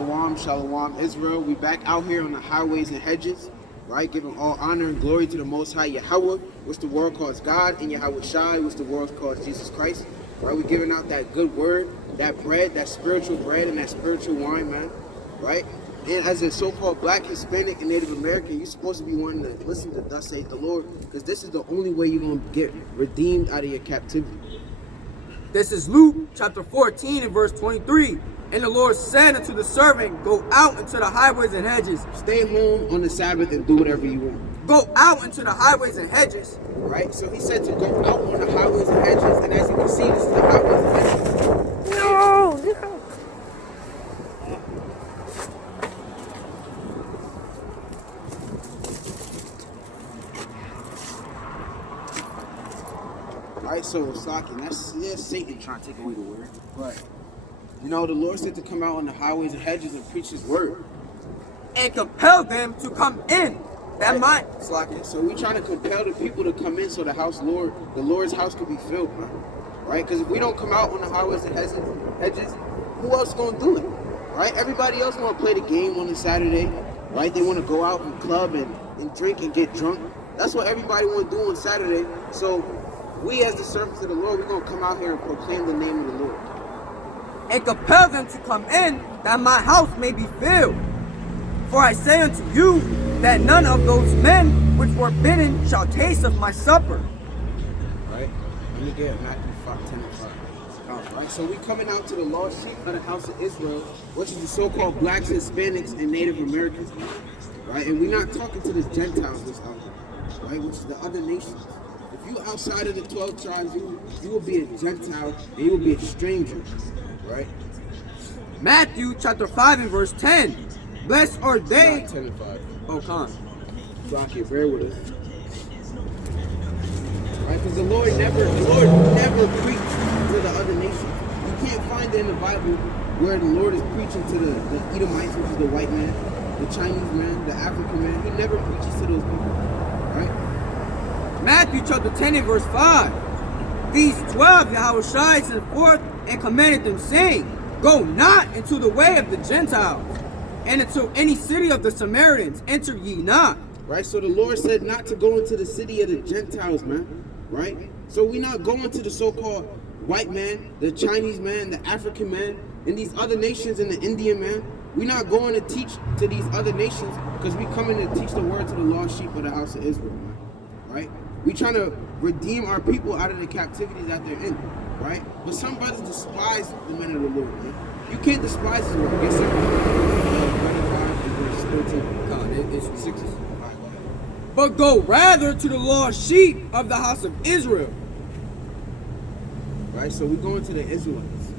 Shalom, shalom, Israel. We back out here on the highways and hedges, right? Giving all honor and glory to the Most High Yahweh, which the world calls God, and Yahweh Shai, which the world calls Jesus Christ. Right? We're giving out that good word, that bread, that spiritual bread, and that spiritual wine, man. Right? And as a so-called Black, Hispanic, and Native American, you're supposed to be one to listen to Thus saith the Lord, because this is the only way you're going to get redeemed out of your captivity. This is Luke chapter 14 and verse 23. And the Lord said unto the servant, go out into the highways and hedges. Stay home on the Sabbath and do whatever you want. Go out into the highways and hedges. Right? So he said to go out on the highways and hedges. And as you can see, this is the highways and hedges. No! Alright, so Saki, that's Satan trying to take away the word. But you know, the Lord said to come out on the highways and hedges and preach his word. And compel them to come in. That might. So we trying to compel the people to come in so the Lord's house could be filled, man. Right? Because if we don't come out on the highways and hedges, who else gonna do it? Right? Everybody else wanna play the game on a Saturday, right? They wanna go out and club and drink and get drunk. That's what everybody wanna do on Saturday. So we as the servants of the Lord, we're gonna come out here and proclaim the name of the Lord. And compel them to come in, that my house may be filled. For I say unto you, that none of those men which were bidden shall taste of my supper. Right? Let me get Matthew 5, 10 and 5. Right? So we coming out to the lost sheep of the house of Israel, which is the so-called Blacks, Hispanics, and Native Americans. Right? And we're not talking to the Gentiles that's out there, right? Which is the other nations. If you outside of the 12 tribes, you will be a Gentile and you will be a stranger. Right? Matthew chapter 5 and verse 10. Blessed are they. Not 10 and 5. Oh, come on. Rocky, bear with us. Right? Because the Lord never preached to the other nations. You can't find it in the Bible where the Lord is preaching to the Edomites, which is the white man, the Chinese man, the African man. He never preaches to those people. Right? Matthew chapter 10 and verse 5. These 12 Yahweh Shai sent forth and commanded them, saying, go not into the way of the Gentiles, and into any city of the Samaritans enter ye not. Right? So the Lord said not to go into the city of the Gentiles, man. Right? So we're not going to the so-called white man, the Chinese man, the African man, and these other nations, and the Indian man. We're not going to teach to these other nations because we coming to teach the word to the lost sheep of the house of Israel, man. Right? We trying to redeem our people out of the captivity that they're in. Right? But some brothers despise the men of the Lord, man. You can't despise his word. Yes, sir. 25 verse 13. 6. But go rather to the lost sheep of the house of Israel. Right? So we're going to the Israelites.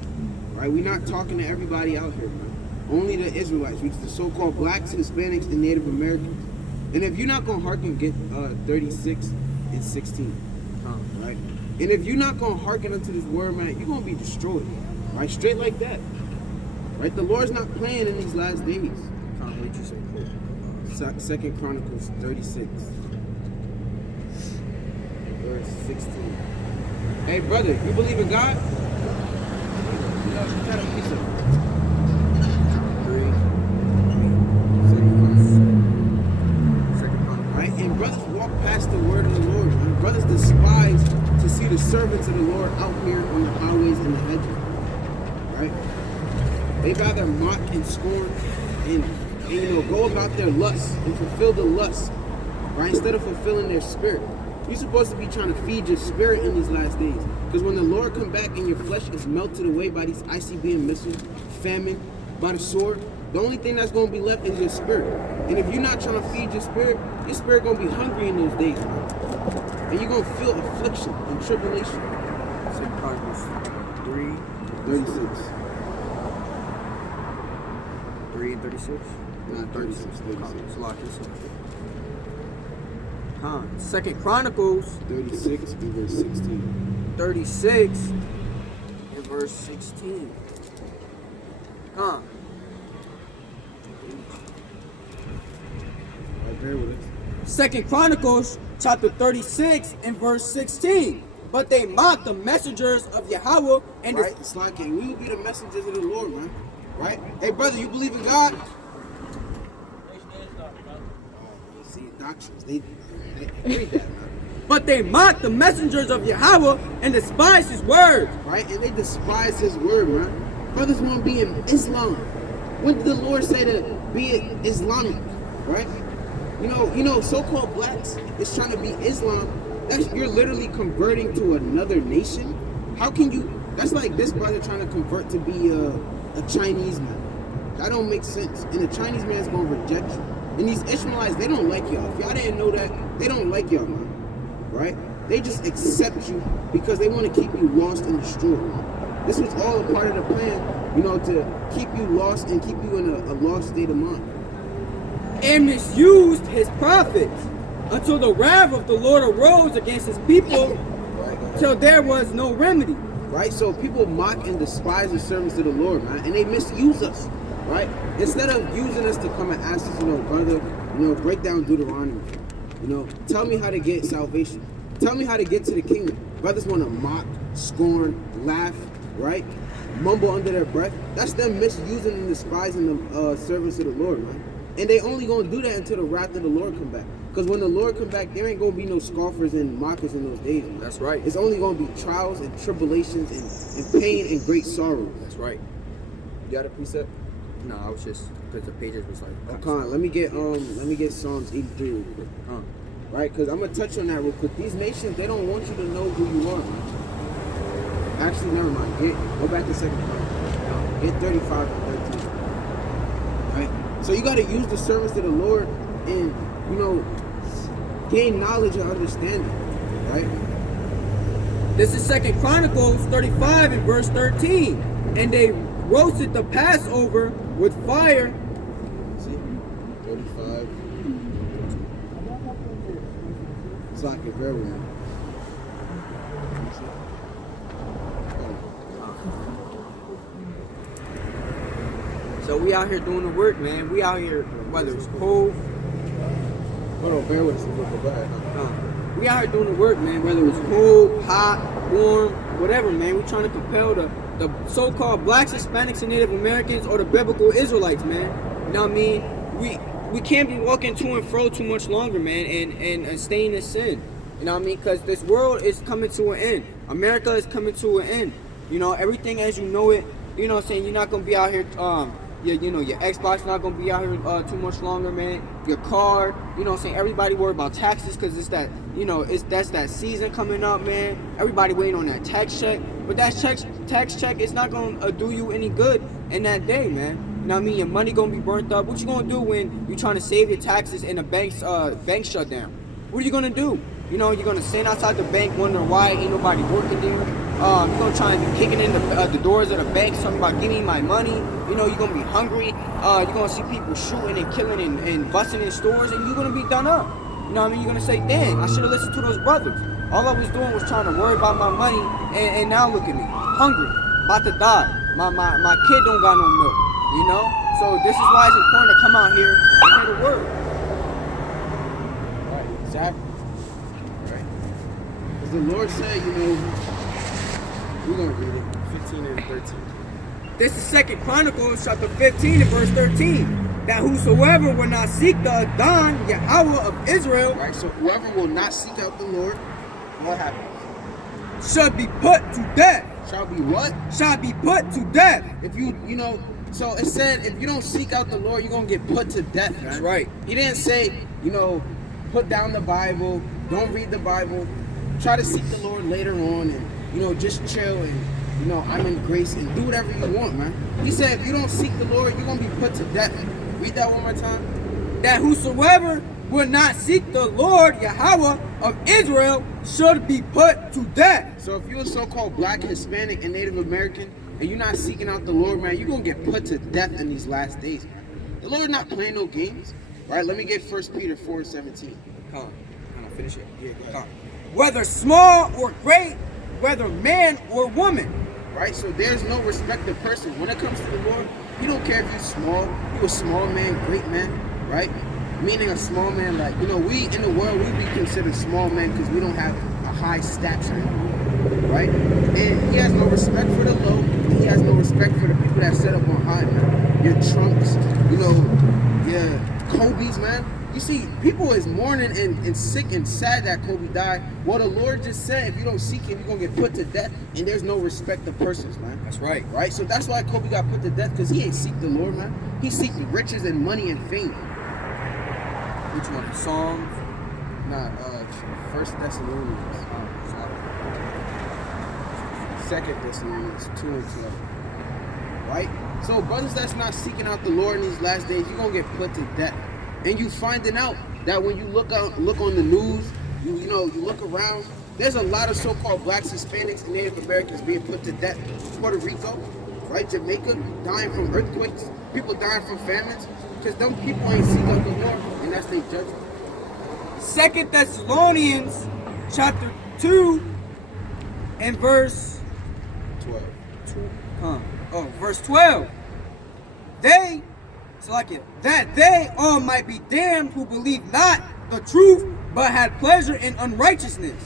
Right? We're not talking to everybody out here, man. Only the Israelites, which is the so-called Blacks, Hispanics, and Native Americans. And if you're not going to hearken, get 36 and 16. Right? And if you're not going to hearken unto this word, man, you're going to be destroyed. Right? Straight like that. Right? The Lord's not playing in these last days. Second Chronicles 36. Verse 16. Hey, brother, you believe in God? Right? And brothers walk past the word of the Lord. And brothers despise to see the servants of the Lord out here on the highways and the hedges. Right? They rather mock and scorn and go about their lusts and fulfill the lust, right? Instead of fulfilling their spirit. You're supposed to be trying to feed your spirit in these last days. Because when the Lord come back and your flesh is melted away by these ICBM missiles, famine, by the sword, the only thing that's going to be left is your spirit. And if you're not trying to feed your spirit going to be hungry in those days, man. And you're going to feel affliction and tribulation. St. Chronicles 36. 3 and 36? Not 36, 36. Second Chronicles 36 and verse 16. 36 and verse 16. Right, bear with us. Second Chronicles chapter 36 and verse 16. But they mocked the messengers of Yahweh and right? It's like we will be the messengers of the Lord, man. Right? Hey, brother, you believe in God? See, doctrines, they read that, man. But they mock the messengers of Yahweh and despise his words. Right? And they despise his word, man. Brothers want to be in Islam. When did the Lord say to be Islamic? Right? You know, so-called blacks is trying to be Islam. You're literally converting to another nation. How can you? That's like this brother trying to convert to be a Chinese man. That don't make sense. And the Chinese man is gonna reject you. And these Ishmaelites, they don't like y'all. If y'all didn't know that, they don't like y'all, man. Right? They just accept you because they want to keep you lost and destroyed. This was all a part of the plan, you know, to keep you lost and keep you in a lost state of mind. And misused his prophets until the wrath of the Lord arose against his people till there was no remedy. Right? So people mock and despise the servants of the Lord, man, and they misuse us. Right? Instead of using us to come and ask us, you know, brother, you know, break down Deuteronomy. You know, tell me how to get salvation. Tell me how to get to the kingdom. Brothers want to mock, scorn, laugh, right? Mumble under their breath. That's them misusing and despising the servants of the Lord, man. And they only gonna do that until the wrath of the Lord come back. Because when the Lord come back, there ain't gonna be no scoffers and mockers in those days, man. That's right. It's only gonna be trials and tribulations and pain and great sorrow. That's right. You got a precept? No, I was just because the pages was like. Oh, come on, let me get Psalms 83 real quick. Right, because I'm gonna touch on that real quick. These nations, they don't want you to know who you are, man. Actually, never mind. Go back to 2nd Chronicles. Get 35 and 13. Right? So you gotta use the servants of the Lord and, you know, gain knowledge and understanding. Right? This is 2nd Chronicles 35 and verse 13. And they roasted the Passover with fire. See? 35. It's like a very one. So we out here doing the work, man. We out here, whether it's cold. Hold on, bear with us. Go ahead. We out here doing the work, man. Whether it's cold, hot, warm, whatever, man. We trying to compel the so-called blacks, Hispanics, and Native Americans, or the biblical Israelites, man. You know what I mean? We can't be walking to and fro too much longer, man, and staying in sin. You know what I mean? Because this world is coming to an end. America is coming to an end. You know, everything as you know it. You know what I'm saying? You're not gonna be out here. Your Xbox not gonna be out here too much longer, man. Your car, you know what I'm saying? Everybody worry about taxes because it's that, you know, that's that season coming up, man. Everybody waiting on that tax check, but that tax check is not gonna do you any good in that day, man. You know what I mean? Your money gonna be burnt up. What you gonna do when you trying to save your taxes and the bank shut down? What are you gonna do? You know, you're gonna stand outside the bank, wonder why ain't nobody working there. You're gonna try and be kicking in the doors of the bank, talking about give me my money. You know, you're gonna be hungry. You're gonna see people shooting and killing and busting in stores, and you're gonna be done up. You know what I mean? You're gonna say, dang, I should have listened to those brothers. All I was doing was trying to worry about my money, and now look at me, hungry, about to die. My kid don't got no milk. You know? So this is why it's important to come out here and hear the word. Right, exactly. Right. Because the Lord said, you know, we're going to read it, 15 and 13. This is 2nd Chronicles chapter 15 and verse 13. That whosoever will not seek the Adon, Yahweh of Israel, right, so whoever will not seek out the Lord, what happens? shall be put to death. Shall be what? Shall be put to death. If you know, so it said if you don't seek out the Lord, you're going to get put to death. Right? That's right. He didn't say, you know, put down the Bible, don't read the Bible, try to seek the Lord later on and, you know, just chill and, you know, I'm in grace and do whatever you want, man. He said if you don't seek the Lord, you're going to be put to death. Read that one more time. That whosoever will not seek the Lord, Yahweh of Israel, should be put to death. So if you're a so-called black, Hispanic, and Native American, and you're not seeking out the Lord, man, you're going to get put to death in these last days, man. The Lord not playing no games. Right, let me get 1 Peter 4:17. Come on, finish it. Yeah, go ahead. Whether small or great, whether man or woman. Right, so there's no respect of person. When it comes to the Lord, you don't care if you're small, you're a small man, great man, right? Meaning a small man, like, you know, we in the world, we be considered small men because we don't have a high stature, right? And he has no respect for the low, he has no respect for the people that set up on high, man. Your Trumps, you know, your Kobe's, man. You see, people is mourning and sick and sad that Kobe died. Well, the Lord just said, if you don't seek him, you're going to get put to death. And there's no respect of persons, man. That's right. Right? So that's why Kobe got put to death, because he ain't seek the Lord, man. He seek riches and money and fame. Which one? Psalms? Nah, 1 Thessalonians. Second Thessalonians 2 and 12. Right? So brothers that's not seeking out the Lord in these last days, you're going to get put to death. And you finding out that when you look on the news, you look around, there's a lot of so-called blacks, Hispanics, and Native Americans being put to death. Puerto Rico, right? Jamaica, dying from earthquakes, people dying from famines, because them people ain't seek out the Lord, and that's their judgment. 2 Thessalonians chapter 2 and verse 12. Verse 12. That they all might be damned who believe not the truth, but had pleasure in unrighteousness.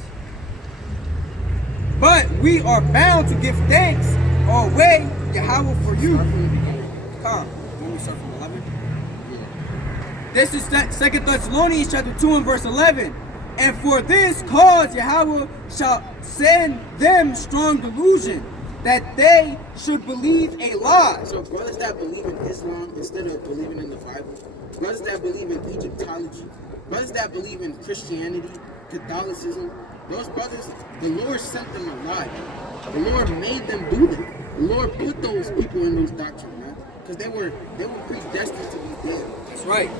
But we are bound to give thanks always, Yahweh, for you. Start from the beginning. When we start from 11? Yeah. This is 2 Thessalonians chapter 2 and verse 11. And for this cause Yahweh shall send them strong delusion, that they should believe a lie. So brothers that believe in Islam instead of believing in the Bible, brothers that believe in Egyptology, brothers that believe in Christianity, Catholicism, those brothers, the Lord sent them a lie. The Lord made them do that. The Lord put those people in those doctrines, man, because they were predestined to be dead. That's right.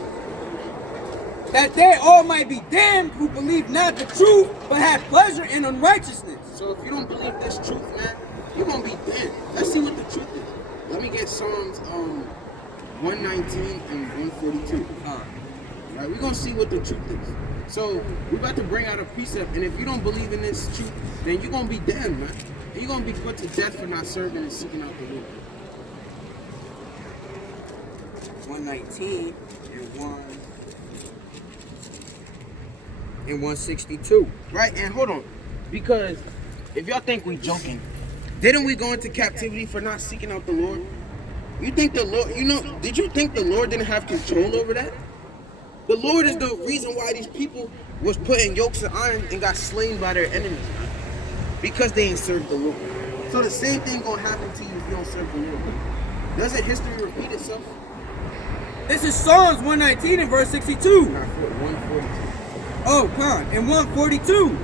That they all might be damned who believe not the truth, but have pleasure in unrighteousness. So if you don't believe this truth, man, you're going to be dead. Let's see what the truth is. Let me get Psalms 119 and 142. Right, we're going to see what the truth is. So we're about to bring out a precept, and if you don't believe in this truth, then you're going to be dead, man. And you're going to be put to death for not serving and seeking out the Lord. 119 and 162. Right, and hold on. Because if y'all think we joking, didn't we go into captivity for not seeking out the Lord? You think the Lord, did you think the Lord didn't have control over that? The Lord is the reason why these people was put in yokes of iron and got slain by their enemies. Because they ain't served the Lord. So the same thing gonna happen to you if you don't serve the Lord. Doesn't history repeat itself? This is Psalms 119 and verse 62. Not 142. Oh, come on. And 142.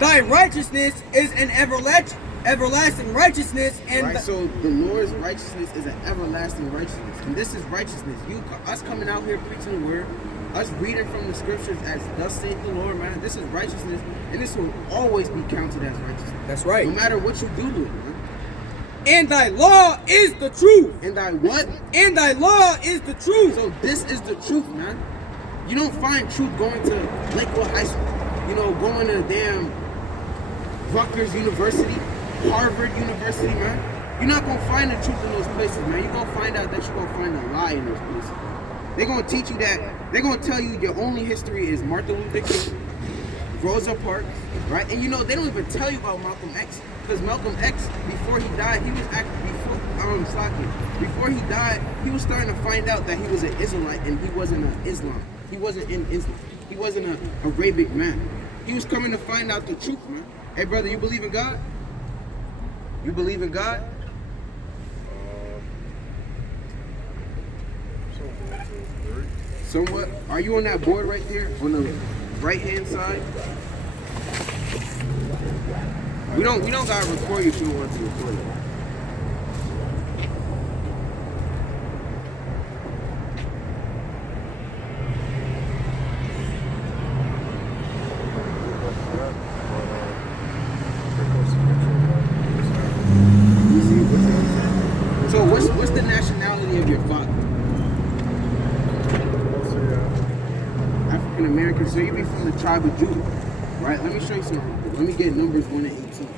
Thy righteousness is an everlasting righteousness, and right, so the Lord's righteousness is an everlasting righteousness, and this is righteousness. Us coming out here preaching the word, us reading from the scriptures as thus saith the Lord, man. This is righteousness, and this will always be counted as righteousness. That's right. No matter what you do to it, man. And thy law is the truth. And thy what? And thy law is the truth. So this is the truth, man. You don't find truth going to Lakewood High School. Going to damn Rutgers University, Harvard University, man. You're not going to find the truth in those places, man. You're going to find out that you're going to find a lie in those places. They're going to teach you that. They're going to tell you your only history is Martin Luther King, Rosa Parks, right? And they don't even tell you about Malcolm X. Because Malcolm X, before he died, he was starting to find out that he was an Israelite and he wasn't an Islam. He wasn't in Islam. He wasn't an Arabic man. He was coming to find out the truth, man. Hey, brother, you believe in God? You believe in God? Somewhat. Are you on that board right there on the right-hand side? We don't gotta record you if you don't want to record it. So what's the nationality of your father? African American. So you be from the tribe of Judah, right? Let me show you something. Let me get Numbers 1 and 18.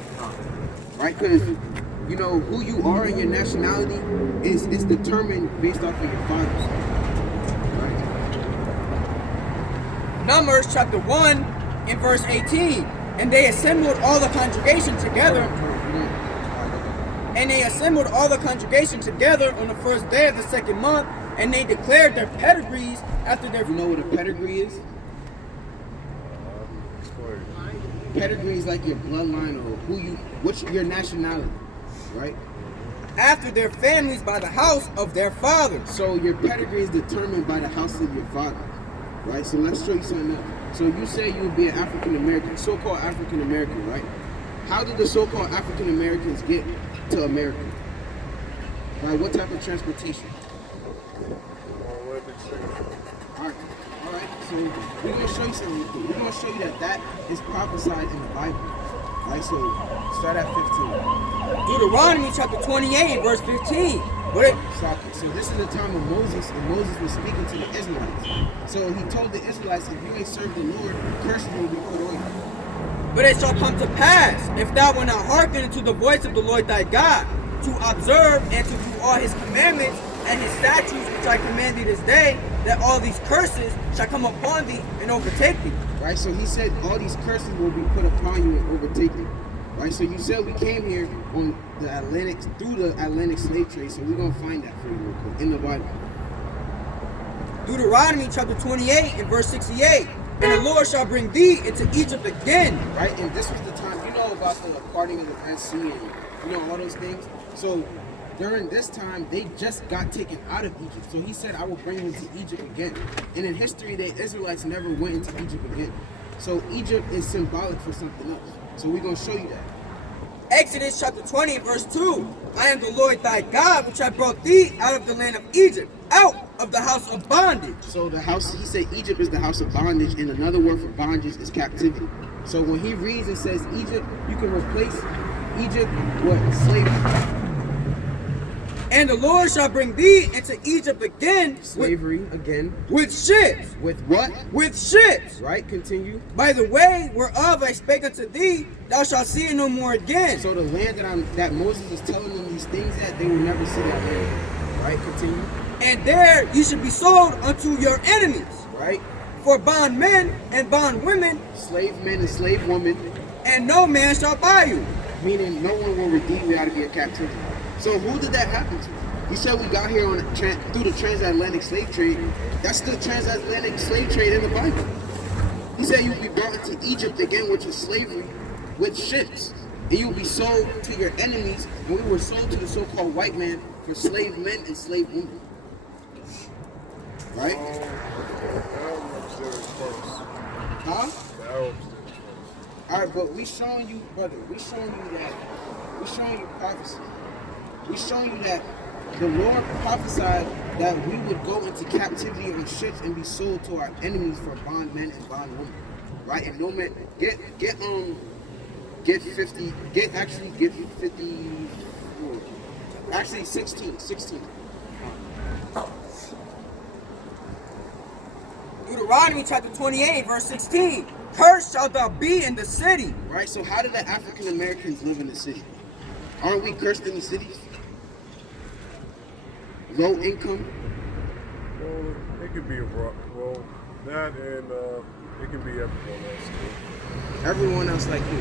Right? Because who you are and your nationality is determined based off of your fathers. Right? Numbers chapter 1 and verse 18. And they assembled all the congregation together. And they assembled all the congregation together on the first day of the second month, and they declared their pedigrees after their... You know what a pedigree is? Pedigree is like your bloodline or what's your nationality, right? After their families by the house of their fathers. So your pedigree is determined by the house of your father, right? So let's show you something else. So you say you would be an African American, so-called African American, right? How did the so-called African Americans get to America? By what type of transportation? All right. So we're gonna show you something real quick. We're gonna show you that is prophesied in the Bible. Right. So start at 15. Deuteronomy chapter 28, verse 15. Exactly. So this is the time of Moses, and Moses was speaking to the Israelites. So he told the Israelites, if you ain't served the Lord, curses will be put on you. But it shall come to pass, if thou wilt not hearken unto the voice of the Lord thy God, to observe and to do all his commandments and his statutes which I command thee this day, that all these curses shall come upon thee and overtake thee. Right, so he said all these curses will be put upon you and overtake you. Right, so you said we came here on the Atlantic, through the Atlantic slave trade, so we're going to find that for you real quick in the Bible. Deuteronomy chapter 28 and verse 68. And the Lord shall bring thee into Egypt again. Right, and this was the time, you know about the parting of the Red Sea and you know all those things. So during this time, they just got taken out of Egypt. So he said, I will bring them to Egypt again. And in history, the Israelites never went into Egypt again. So Egypt is symbolic for something else. So we're going to show you that. Exodus chapter 20 verse 2. I am the Lord thy God, which I brought thee out of the land of Egypt, out of the house of bondage. So the house, he said Egypt is the house of bondage, and another word for bondage is captivity. So when he reads and says Egypt, you can replace Egypt with slavery. And the Lord shall bring thee into Egypt again. Slavery again. With ships. With what? With ships. Right, continue. By the way whereof I spake unto thee, thou shalt see it no more again. So the land that Moses is telling them these things at, they will never see that land. Right, continue. And there you should be sold unto your enemies. Right. For bondmen and bondwomen. Slave men and slave women. And no man shall buy you. Meaning no one will redeem you out of your captivity. So who did that happen to? He said we got here through the transatlantic slave trade. That's the transatlantic slave trade in the Bible. He said you'll be brought into Egypt again, which is slavery, with ships. And you'll be sold to your enemies. And we were sold to the so-called white man for slave men and slave women. Right? Huh? Alright, but we showing you, brother, we showing you prophecy. We showing you that the Lord prophesied that we would go into captivity on ships and be sold to our enemies for bondmen and bondwomen. Right? And no man get 50, get 54. Actually 16. Deuteronomy chapter 28 verse 16. Cursed shalt thou be in the city. Right? So how did the African Americans live in the city? Aren't we cursed in the cities? Low income? Well, it could be that and it can be everyone else too. Everyone else like who?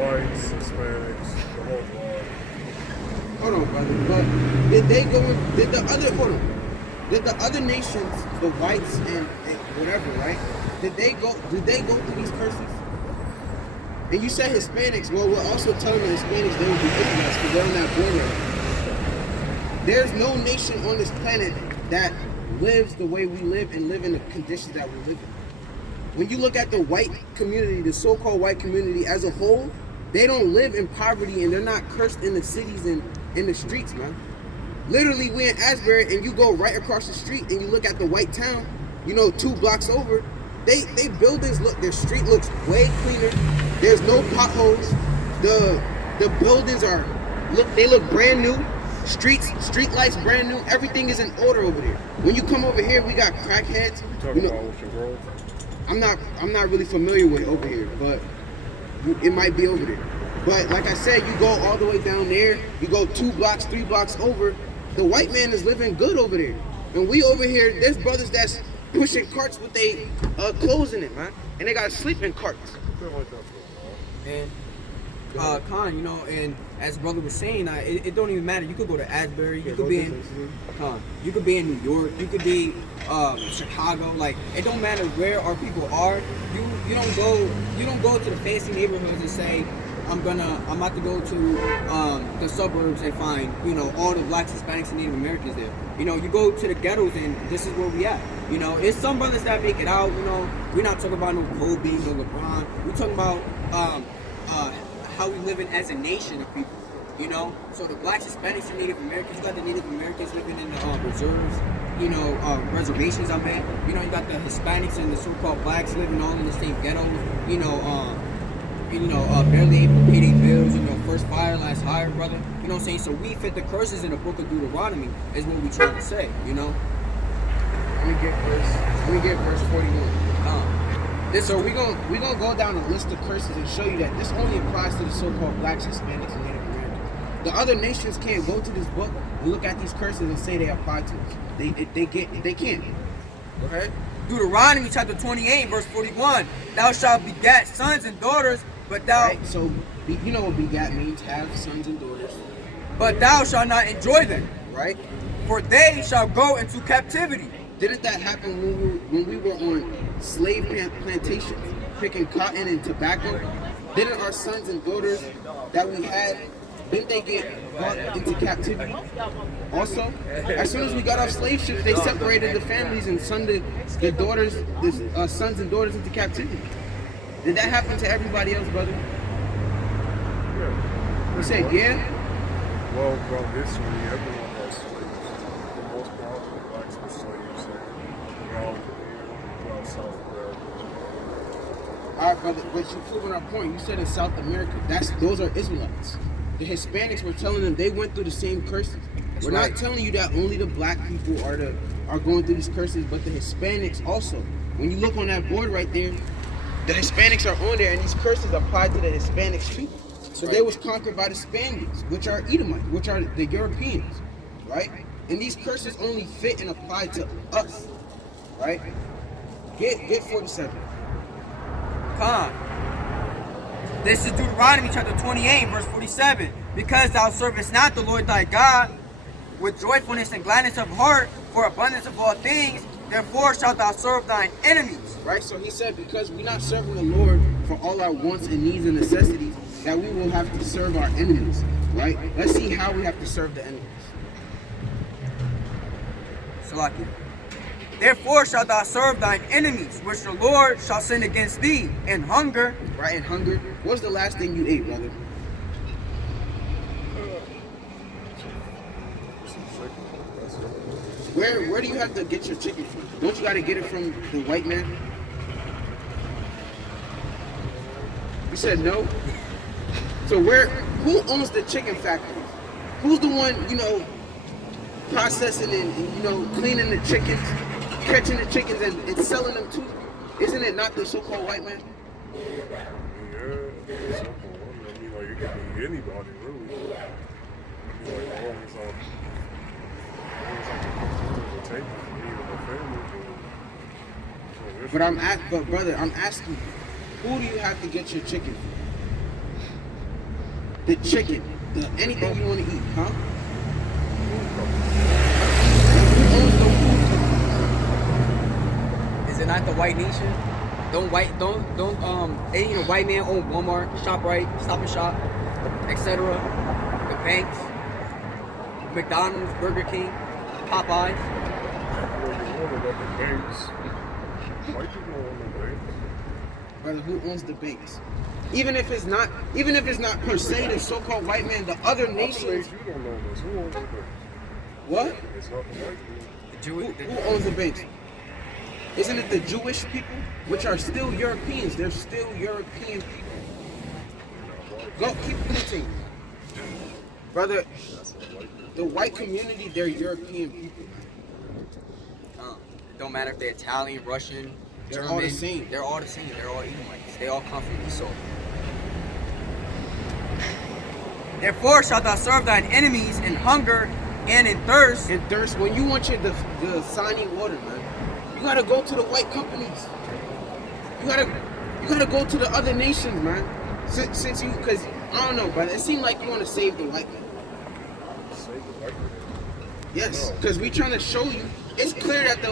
Whites, Hispanics, the whole block. Hold on, brother. But did the other nations, the whites and whatever, right? Did they go through these curses? And you said Hispanics. Well, we're also telling the Hispanics they will be Israelites because they're not born there. There's no nation on this planet that lives the way we live and live in the conditions that we live in. When you look at the white community, the so-called white community as a whole, they don't live in poverty and they're not cursed in the cities and in the streets, man. Literally, we're in Asbury and you go right across the street and you look at the white town, 2 blocks over, they buildings look, their street looks way cleaner. There's no potholes. The buildings they look brand new. Street lights brand new. Everything is in order over there. When you come over here, we got crackheads. You talking about Ocean Grove? I'm not really familiar with it over here, but it might be over there. But like I said, you go all the way down there. You go 2 blocks, 3 blocks over. The white man is living good over there, and we over here. There's brothers that's pushing carts with clothes in it, man, and they got sleeping carts. I feel like that's Man, Khan, you know, and as brother was saying, it don't even matter. You could go to Asbury, you could be in Khan, you could be in New York, you could be Chicago. Like, it don't matter where our people are. You don't go to the fancy neighborhoods and say, I'm about to go to the suburbs and find, you know, all the blacks, Hispanics, and Native Americans there. You know, you go to the ghettos and this is where we at. You know, it's some brothers that make it out. You know, we're not talking about no Kobe, no LeBron. We're talking about how we living as a nation of people. You know, so the blacks, Hispanics, and Native Americans. You got the Native Americans living in the reserves. You know, reservations. I mean, you know, you got the Hispanics and the so-called blacks living all in the same ghetto. You know, barely able to pay their bills, you know, first fire, last hire, brother. You know what I'm saying? So we fit the curses in the book of Deuteronomy, is what we trying to say, you know? Let me get verse 41. So we gonna go down a list of curses and show you that this only applies to the so-called blacks, Hispanics, and Native Americans. The other nations can't go to this book and look at these curses and say they apply to us. They can't. Go ahead. Deuteronomy chapter 28, verse 41. Thou shalt begat sons and daughters, but thou... Right, so, you know what begat means, have sons and daughters. But thou shalt not enjoy them, Right? for they shall go into captivity. Didn't that happen when we were on slave plantations, picking cotton and tobacco? Didn't our sons and daughters that we had, didn't they get brought into captivity? Also, as soon as we got off slave ships, they separated the families and sent the sons and daughters into captivity. Did that happen to everybody else, brother? Yeah. You said, yeah? Well, from history, everyone has slaves. The most powerful blacks were slaves. Throughout South America. Alright, brother, but you're proving our point. You said in South America, those are Israelites. The Hispanics were telling them they went through the same curses. We're not telling you that only the black people are going through these curses, but the Hispanics also. When you look on that board right there, the Hispanics are on there, and these curses apply to the Hispanics too. So they was conquered by the Spaniards, which are Edomites, which are the Europeans, right? And these curses only fit and apply to us, right? Get 47. Khan. This is Deuteronomy chapter 28, verse 47. Because thou servest not the Lord thy God with joyfulness and gladness of heart for abundance of all things, therefore shalt thou serve thine enemies. Right? So he said, because we're not serving the Lord for all our wants and needs and necessities, that we will have to serve our enemies, right? Let's see how we have to serve the enemies. Salakia. Therefore shalt thou serve thine enemies, which the Lord shall send against thee, in hunger. Right, in hunger. What's the last thing you ate, brother? Where do you have to get your chicken from? Don't you got to get it from the white man? You said no? So who owns the chicken factories? Who's the one, you know, processing and you know, cleaning the chickens, catching the chickens and selling them to? Isn't it not the so-called white man? Yeah, it's so cool. I mean, like, it could be anybody, really. I mean, like, as long as I can come to the table for me and my family, But brother, I'm asking you, who do you have to get your chicken from? The chicken, anything you want to eat, huh? Who owns the food company? Is it not the white nation? Ain't a white man own Walmart, ShopRite, Stop and Shop, etc. The banks, McDonald's, Burger King, Popeyes. Brother, who owns the banks? Even if it's not per se the so-called white man, the other nations. You don't know this. Who owns the banks? What? It's not the white man. Who owns the banks? Isn't it the Jewish people, which are still Europeans? They're still European people. Go, keep continuing. Brother, the white community, they're European people. It don't matter if they're Italian, Russian, They're German. all the same. They're all the same. They're all Edomites. They all come from Esau. Therefore shalt thou serve thine enemies in hunger and in thirst. In thirst, when you want the Dasani water, man, you gotta go to the white companies. You gotta go to the other nations, man. Because I don't know, brother. It seemed like you want to save the white man. Save the white man. Yes, because we trying to show you. It's clear that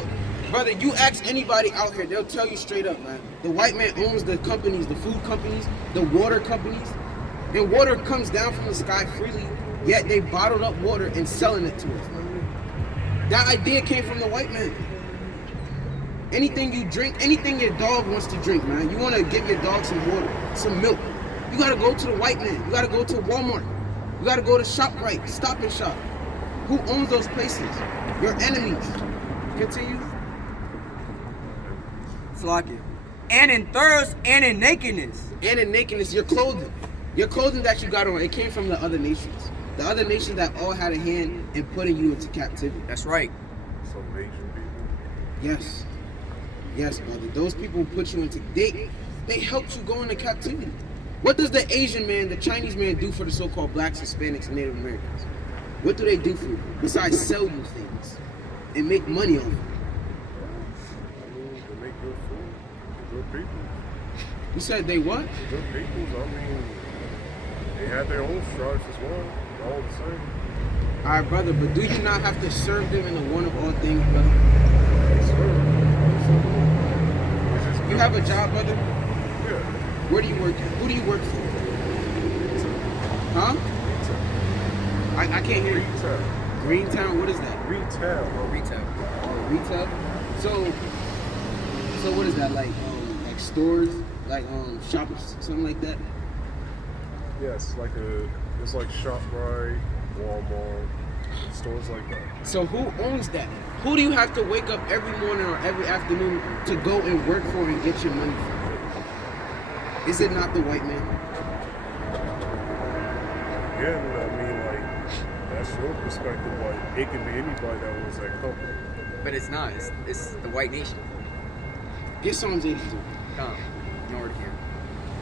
brother, you ask anybody out here, they'll tell you straight up, man. The white man owns the companies, the food companies, the water companies. And water comes down from the sky freely, yet they bottled up water and selling it to us, man. That idea came from the white man. Anything you drink, anything your dog wants to drink, man. You want to give your dog some water, some milk. You got to go to the white man. You got to go to Walmart. You got to go to ShopRite, Stop and Shop. Who owns those places? Your enemies. Continue. Slakia. And in thirst and in nakedness. And in nakedness, your clothing. Your clothing that you got on, it came from the other nations. The other nations that all had a hand in putting you into captivity. That's right. Some Asian people. Yes. Yes, brother. Those people put you into, they helped you go into captivity. What does the Asian man, the Chinese man do for the so-called blacks, Hispanics, and Native Americans? What do they do for you besides sell you things and make money off it? I mean, they make good food. They're good people. You said they what? They're good people. I mean, they have their own stripes as well. They're all the same. All right, brother, but do you not have to serve them in the one of all things, brother? Yes, sir. You have a job, brother? Yeah. Where do you work at? Who do you work for? Huh? I can't hear you. Retail. Greentown, what is that? Retail. Retail. Oh, retail? So what is that, like stores? Like shops, something like that? Yes, it's like ShopRite, Walmart, stores like that. So who owns that? Who do you have to wake up every morning or every afternoon to go and work for and get your money from? Is it not the white man? Yeah, I mean, like, that's your perspective. Like, it can be anybody that owns that company. But it's not. It's the white nation. Get Psalms 82. Come. In order here.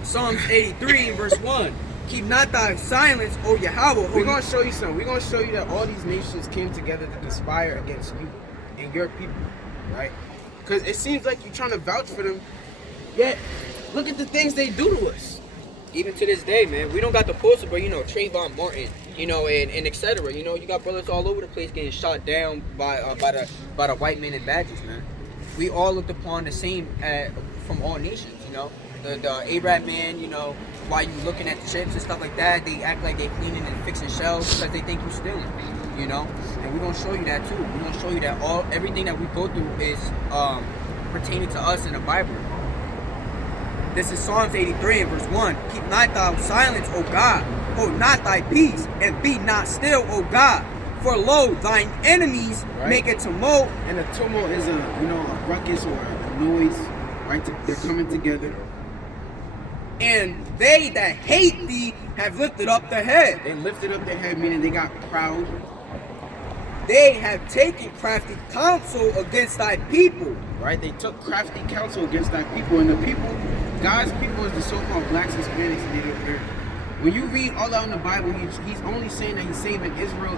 Psalms 83, verse 1. Keep not thy silence, O Yahweh. We're going to show you something. We're going to show you that all these nations came together to conspire against you and your people, right? Because it seems like you're trying to vouch for them, yet look at the things they do to us. Even to this day, man, we don't got the poster, but Trayvon Martin, and etc. You got brothers all over the place getting shot down by the white men in badges, man. We all looked upon the same from all nations, The Arab man, while you looking at the chips and stuff like that, they act like they cleaning and fixing shells because they think you stealing, And we're gonna show you that too. We're gonna show you that everything that we go through is pertaining to us in the Bible. This is Psalms 83 and verse 1. Keep not thy silence, O God. Hold not thy peace, and be not still, O God. For lo, thine enemies make a tumult. And a tumult is a ruckus or a noise, right? They're coming together. And they that hate thee have lifted up their head. They lifted up their head, meaning they got proud. They have taken crafty counsel against thy people. Right? They took crafty counsel against thy people. And the people, God's people is the so-called blacks, Hispanics, and Native Americans. When you read all out in the Bible, he's only saying that he's saving Israel.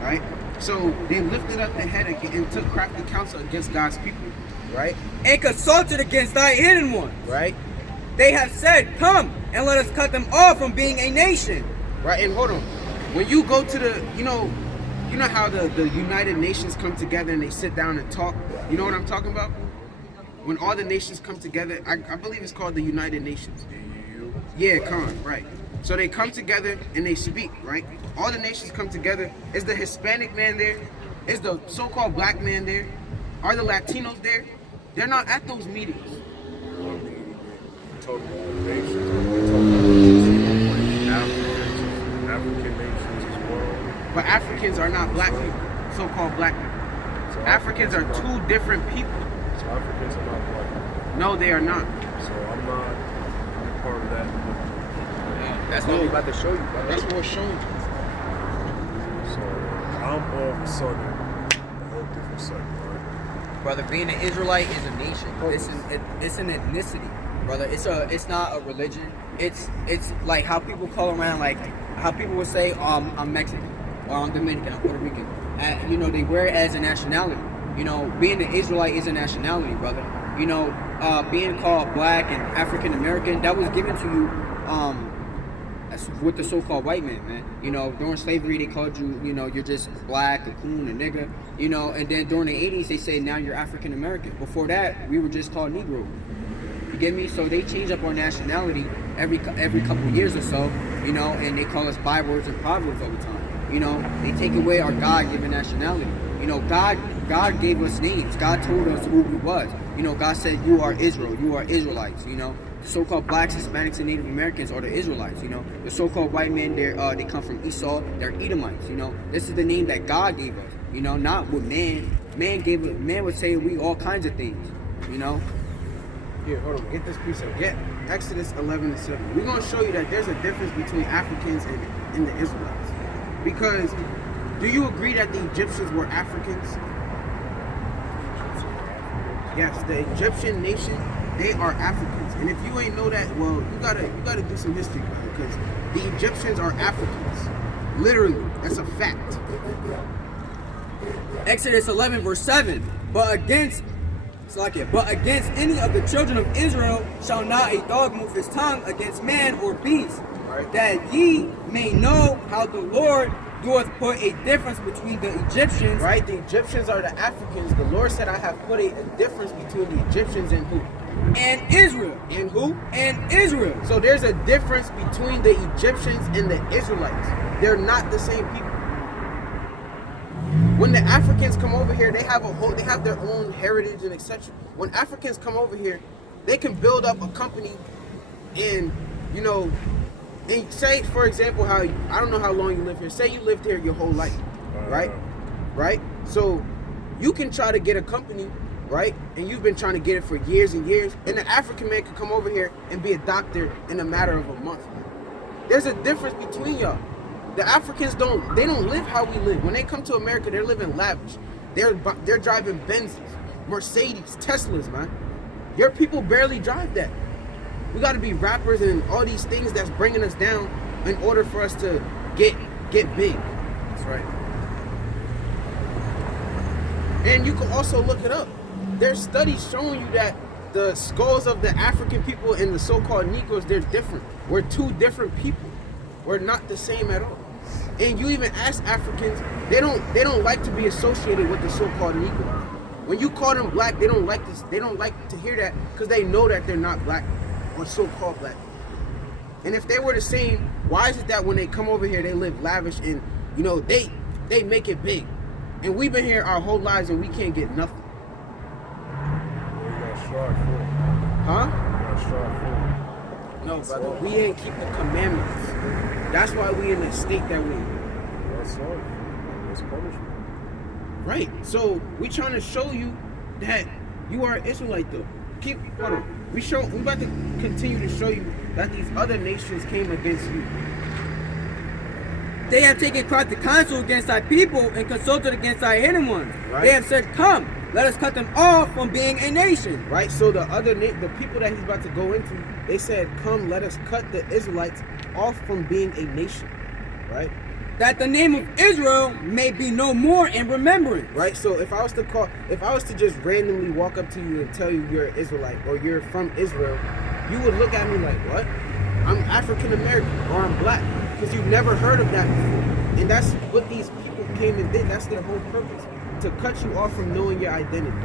Right? So they lifted up their head and took crafty counsel against God's people. Right? And consulted against thy hidden ones. Right? They have said, come and let us cut them off from being a nation. Right? And hold on. When you go to the, you know how the United Nations come together and they sit down and talk? You know what I'm talking about? When all the nations come together, I believe it's called the United Nations. Yeah, right. So they come together and they speak, right? All the nations come together. Is the Hispanic man there? Is the so-called black man there? Are the Latinos there? They're not at those meetings. Talking about nations, we're talking about African nations as well. But Africans are not black people, so-called black people. So Africans are two different people. So Africans are not black people. No, they are not. So I'm part of that. That's what we're about to show you, brother. That's what we're showing you. So I'm all of a sudden a whole different sect, right? Brother, being an Israelite is a nation. It's an ethnicity, brother. It's not a religion. It's like how people call around, like how people would say, I'm Mexican or I'm Dominican, I'm Puerto Rican. They wear it as a nationality. Being an Israelite is a nationality, brother. Being called black and African American, that was given to you That's with the so-called white man, man. You know, during slavery, they called you, you know, you're just black, a coon, a nigga. You know, and then during the 80s, they say now you're African American. Before that, we were just called Negro. You get me? So they change up our nationality every couple of years or so, you know, and they call us bywords and proverbs all the time. You know, they take away our God-given nationality. You know, God gave us names. God told us who we was. You know, God said, you are Israel, you are Israelites, you know. The so-called blacks, Hispanics, and Native Americans are the Israelites, you know. The so-called white men, they come from Esau, they're Edomites, you know. This is the name that God gave us, you know, not what man would say we all kinds of things, you know. Here, hold on, get this precept. Get Exodus 11:7. We're gonna show you that there's a difference between Africans and the Israelites. Because do you agree that the Egyptians were Africans? Yes, the Egyptian nation, they are Africans. And if you ain't know that, well, you gotta do some history, brother, because the Egyptians are Africans. Literally, that's a fact. Exodus 11 verse 7. But against any of the children of Israel shall not a dog move his tongue against man or beast, Right. that ye may know how the Lord doeth put a difference between the Egyptians. Right? The Egyptians are the Africans. The Lord said, I have put a difference between the Egyptians and who? And Israel. And who? And Israel. So there's a difference between the Egyptians and the Israelites. They're not the same people. When the Africans come over here, they have their own heritage and etc. When Africans come over here, they can build up a company and, you know, and say, for example, how, I don't know how long you live here. Say you lived here your whole life, right? Right? So you can try to get a company, right? And you've been trying to get it for years and years. And the African man can come over here and be a doctor in a matter of a month. There's a difference between y'all. The Africans don't live how we live. When they come to America, they're living lavish. They're driving Benzes, Mercedes, Teslas, man. Your people barely drive that. We got to be rappers and all these things that's bringing us down in order for us to get big. That's right. And you can also look it up. There's studies showing you that the skulls of the African people and the so-called Negroes, they're different. We're two different people. We're not the same at all. And you even ask Africans, they don't like to be associated with the so-called Negroes. When you call them black, they don't like this. They don't like to hear that because they know that they're not black or so-called black. And if they were the same, why is it that when they come over here, they live lavish and, you know, they make it big? And we've been here our whole lives and we can't get nothing. Well, you gotta strive for it. Huh? You gotta strive for it. No, brother, we ain't keep the commandments. That's why we in the state that we in. That's all. That's punishment. Right. So we trying to show you that you are an Israelite though. Hold on. We about to continue to show you that these other nations came against you. They have taken crafty counsel against thy people and consulted against thy hidden ones. Right. They have said, come, let us cut them off from being a nation. Right. So the people that he's about to go into, they said, come, let us cut the Israelites off from being a nation. Right. That the name of Israel may be no more in remembrance. Right. So if I was to just randomly walk up to you and tell you you're an Israelite or you're from Israel, you would look at me like, what? I'm African American or I'm black, because you've never heard of that before. And that's what these people came and did. That's their whole purpose, to cut you off from knowing your identity.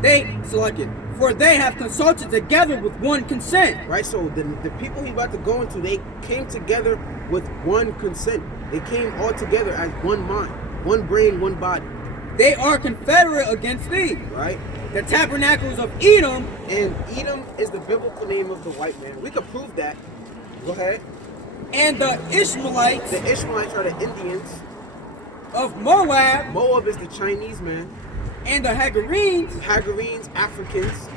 They selected, for they have consulted together with one consent. Right. So the people he's about to go into, they came together with one consent. They came all together as one mind, one brain, one body. They are confederate against thee. Right. The tabernacles of Edom. And Edom is the biblical name of the white man. We could prove that. Go ahead. And the Ishmaelites. The Ishmaelites are the Indians. Of Moab. Moab is the Chinese man. And the Hagarenes. Hagarenes, Africans.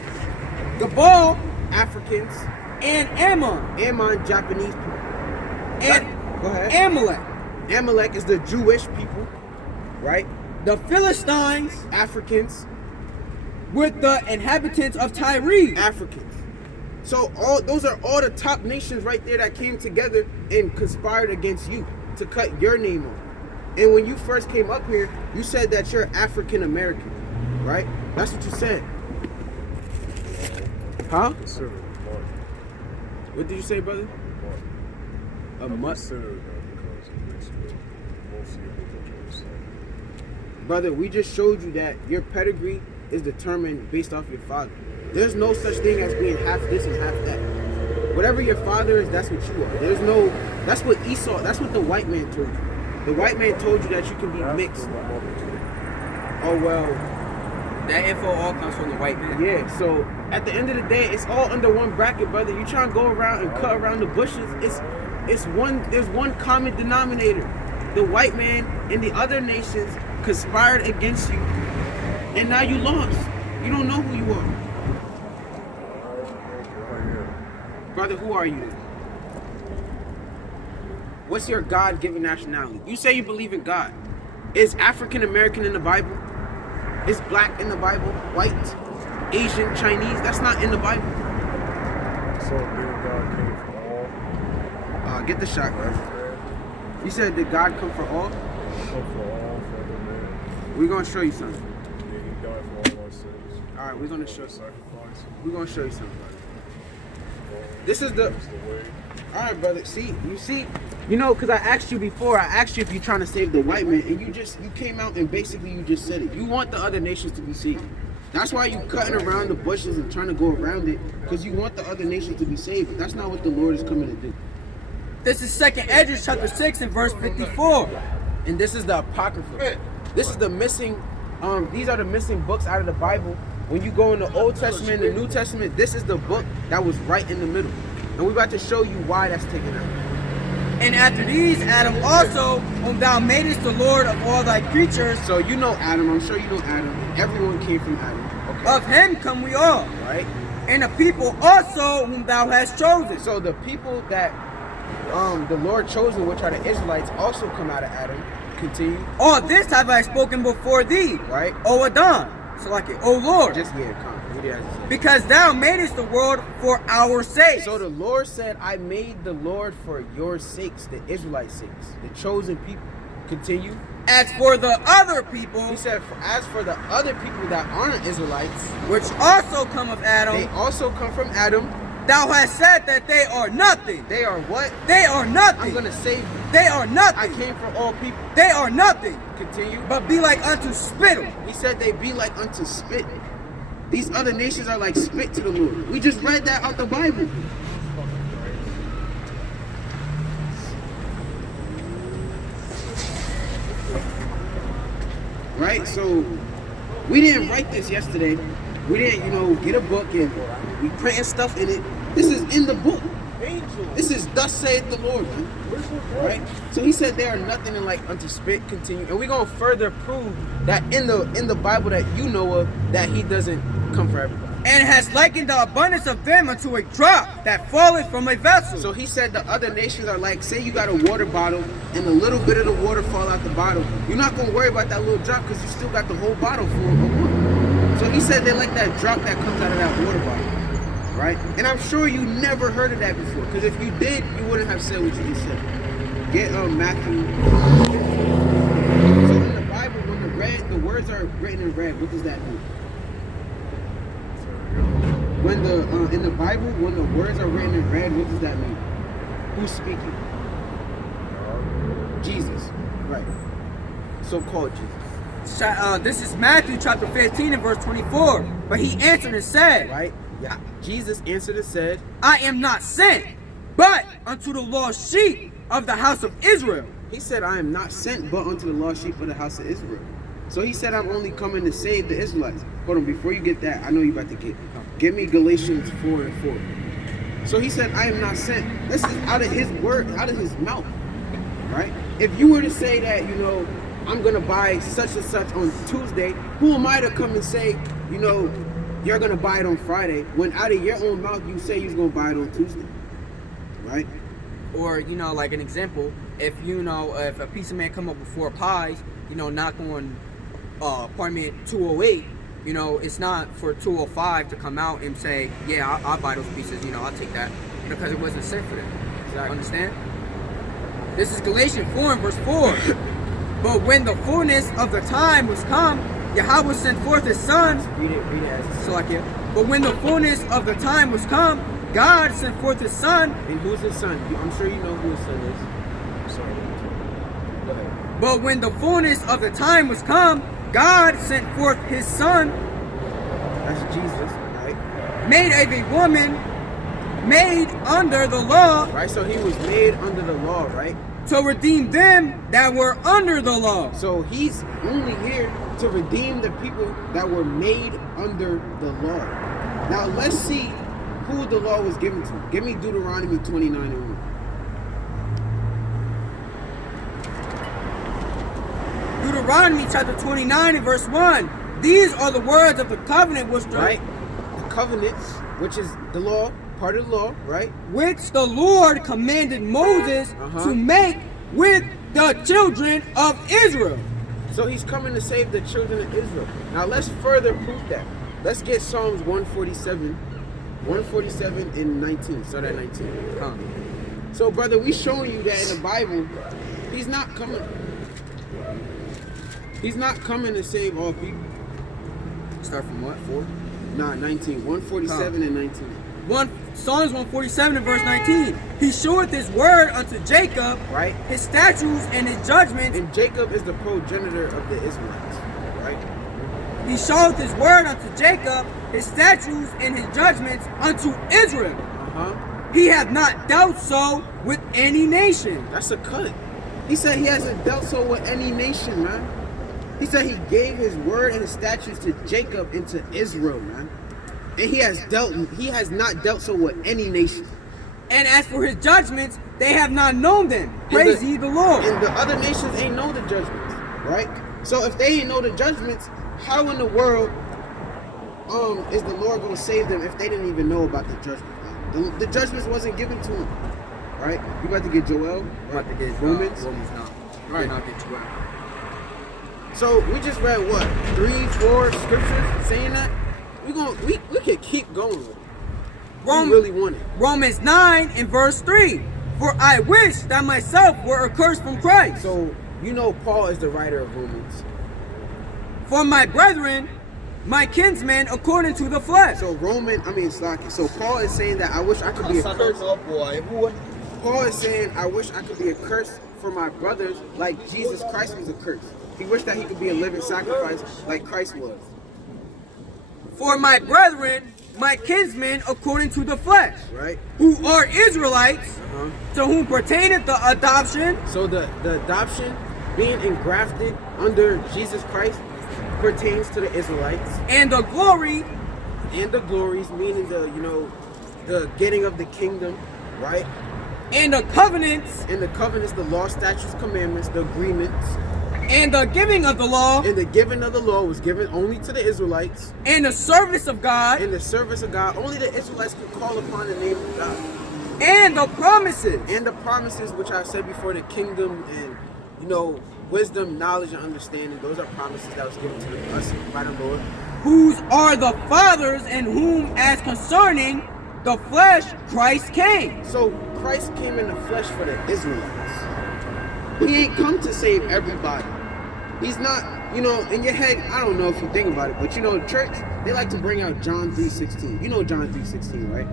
Gabal, Africans. And Ammon. Ammon, Japanese people. And go ahead. Amalek. Amalek is the Jewish people. Right? The Philistines. Africans. With the inhabitants of Tyre. Africans. So those are all the top nations right there that came together and conspired against you to cut your name off. And when you first came up here, you said that you're African American, right? That's what you said. Huh? Consider it mark. What did you say, brother? Mark. a I must. consider that because it makes what most individuals say. Brother, we just showed you that your pedigree is determined based off your father. There's no such thing as being half this and half that. Whatever your father is, that's what you are. There's no, that's what Esau, that's what the white man told you. The white man told you that you can be That's mixed. what my mother told me. Oh, well, That info all comes from the white man. yeah. So at the end of the day, it's all under one bracket, brother. You try and go around and cut around the bushes. It's one, there's one common denominator. The white man and the other nations conspired against you, and now you lost. You don't know who you are. Brother, who are you? What's your God-given nationality? You say you believe in God. Is African American in the Bible? Is black in the Bible? White, Asian, Chinese? That's not in the Bible. So then God came for all. Get the shot, bro. Man. You said did God come for all? Come for all, for every man. We're gonna show you something. Yeah, he died for all our sins. All right, we're gonna show. Sacrifice. We're gonna show you something, brother. This is the. That's the way. All right, brother. See, you know, because I asked you before. I asked you if you're trying to save the white man, and you came out and basically you just said it. You want the other nations to be saved. That's why you cutting around the bushes and trying to go around it, because you want the other nations to be saved. But that's not what the Lord is coming to do. This is 2nd Esdras chapter 6 and verse 54. And this is the Apocrypha. This is the missing. These are the missing books out of the Bible. When you go in the Old Testament and the New Testament, this is the book that was right in the middle. And we're about to show you why that's taken out. And after these, Adam also, whom thou madest the Lord of all thy creatures, So you know Adam. I'm sure you know Adam. Everyone came from Adam. Okay. of him come we all. Right? And the people also whom thou hast chosen. So the people that the Lord chosen, which are the Israelites, also come out of Adam. Continue. All this have I spoken before thee, Right? O Adon. So like it, O Lord, Just come. What do you have to say? because thou madest the world for our sake. So the Lord said, I made the Lord for your sakes, the Israelites' sakes, the chosen people. Continue. As for the other people, He said, as for the other people that aren't Israelites, which also come of they Adam, also come from Adam. thou hast said that they are nothing. They are what? They are nothing. I'm going to save you. They are I nothing. came for all people. They are nothing. Continue. But be like unto spittle. He said they be like unto spit. These other nations are like spit to the Lord. We just read that out the Bible. Right? So we didn't write this yesterday. We didn't, get a book and we printing stuff in it. This is in the book. This is thus saith the Lord, man. Right? So he said they are nothing and like unto spit. Continue. And we're gonna further prove that in the Bible that you know of, that he doesn't come for everybody. And has likened the abundance of them unto a drop that falleth from a vessel. So he said the other nations are like, say you got a water bottle and a little bit of the water fall out the bottle. You're not gonna worry about that little drop because you still got the whole bottle full of water. So he said they like that drop that comes out of that water bottle. Right? And I'm sure you never heard of that before, because if you did, you wouldn't have said what you just said. Get Matthew. So in the Bible, when the words are written in red, what does that mean? When in the Bible, when the words are written in red, what does that mean? Who's speaking? Jesus. Right. So-called Jesus. This is Matthew chapter 15 and verse 24. But he answered and said, Right? Yeah. Jesus answered and said, I am not sent, but unto the lost sheep of the house of Israel. he said, I am not sent but unto the lost sheep of the house of Israel. So he said, I'm only coming to save the Israelites. Hold on, before you get that, I know you're about to get me Galatians 4 and 4. So he said, I am not sent. This is out of his word, out of his mouth. Right? If you were to say that, I'm going to buy such and such on Tuesday, who am I to come and say, you're going to buy it on Friday, when out of your own mouth you say you're going to buy it on Tuesday? Right? Or, like an example, if a piece of man come up with 4 pies, knock on, 208, it's not for 205 to come out and say, yeah, I'll buy those pieces, I'll take that, because it wasn't sent for them. Exactly. Understand? This is Galatians 4 and verse 4. But when the fullness of the time was come, Yahweh sent forth his son. Read it as it So like it. But when the fullness of the time was come, God sent forth his Son. And who's his son? I'm sure you know who his son is. Sorry. Go ahead. But when the fullness of the time was come, God sent forth his Son, That's Jesus, right? made of a woman, made under the law, Right, so he was made under the law, right? to redeem them that were under the law. So he's only here to redeem the people that were made under the law. Now let's see who the law was given to. Give me Deuteronomy 29:1. Deuteronomy chapter 29 and verse 1. These are the words of the covenant Right? The covenants, which is the law, part of the law, right? which the Lord commanded Moses to make with the children of Israel. So he's coming to save the children of Israel. Now let's further prove that. Let's get Psalms 147. 147 and 19. Start at 19. So brother, we showing you that in the Bible, he's not coming. He's not coming to save all people. Start from what? 4? Nah, 19. 147 and 19. Psalms 147 and verse 19. He showeth his word unto Jacob, Right? his statutes and his judgments. And Jacob is the progenitor of the Israelites. Right? He showeth his word unto Jacob, his statutes and his judgments unto Israel. He hath not dealt so with any nation. That's a cut. He said he hasn't dealt so with any nation, man. He said he gave his word and his statutes to Jacob and to Israel, man. And he has not dealt so with any nation. And as for his judgments, they have not known them. Praise ye the Lord. And the other nations ain't know the judgments, right? So if they ain't know the judgments, how in the world is the Lord going to save them if they didn't even know about the judgments? The judgments wasn't given to them, right? You about to get Joel? I'm about to get Romans? Romans now. Right. I'll get you out. So we just read what, 3, 4 scriptures saying that? We could keep going with it. We really want it. Romans 9 and verse 3. For I wish that myself were accursed from Christ. So you know Paul is the writer of Romans. For my brethren, my kinsmen, according to the flesh. So So Paul is saying that I wish I could be accursed. Paul is saying I wish I could be accursed for my brothers like Jesus Christ was accursed. He wished that he could be a living sacrifice like Christ was. For my brethren, my kinsmen, according to the flesh, Right? who are Israelites, to whom pertaineth the adoption, So the adoption, being engrafted under Jesus Christ, pertains to the Israelites. and the glory, And the glories, meaning the getting of the kingdom, right? and the covenants, And the covenants, the law, statutes, commandments, the agreements, and the giving of the law, and the giving of the law was given only to the Israelites. and the service of God, In the service of God, only the Israelites could call upon the name of God. and the promises, And the promises, which I said before, the kingdom and, wisdom, knowledge, and understanding, those are promises that was given to us by the Lord. whose are the fathers, and whom as concerning the flesh Christ came. So Christ came in the flesh for the Israelites. He ain't come to save everybody. He's not, in your head, I don't know if you think about it, but the church, they like to bring out John 3:16. You know John 3:16, right?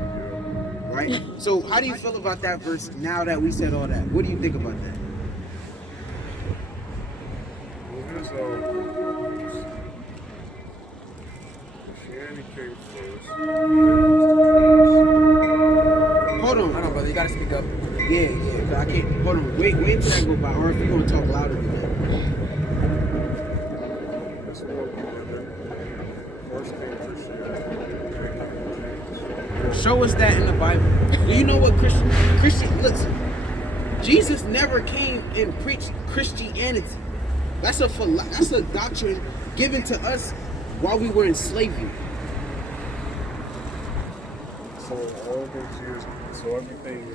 Right? So how do you feel about that verse now that we said all that? What do you think about that? Christianity came first. Hold on. I know, brother, you gotta speak up. Yeah, 'cause I can't. Hold on. Wait until that go by. Or if you're gonna talk louder than that. That's what we did. First came Christianity. Show us that in the Bible. Do you know what Christian? Listen. Jesus never came and preached Christianity. That's a doctrine given to us while we were in slavery. So all those years, so everything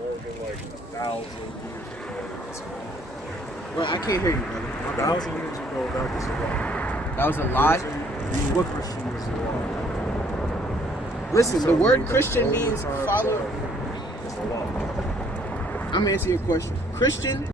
more than like 1,000 years ago. Bro, I can't hear you, brother. 1,000 years ago, that was a lie. That was a lie? What Christian was a lie? Listen, So the word the Christian only means time follow. it's a lie. I'm gonna answer your question. Christian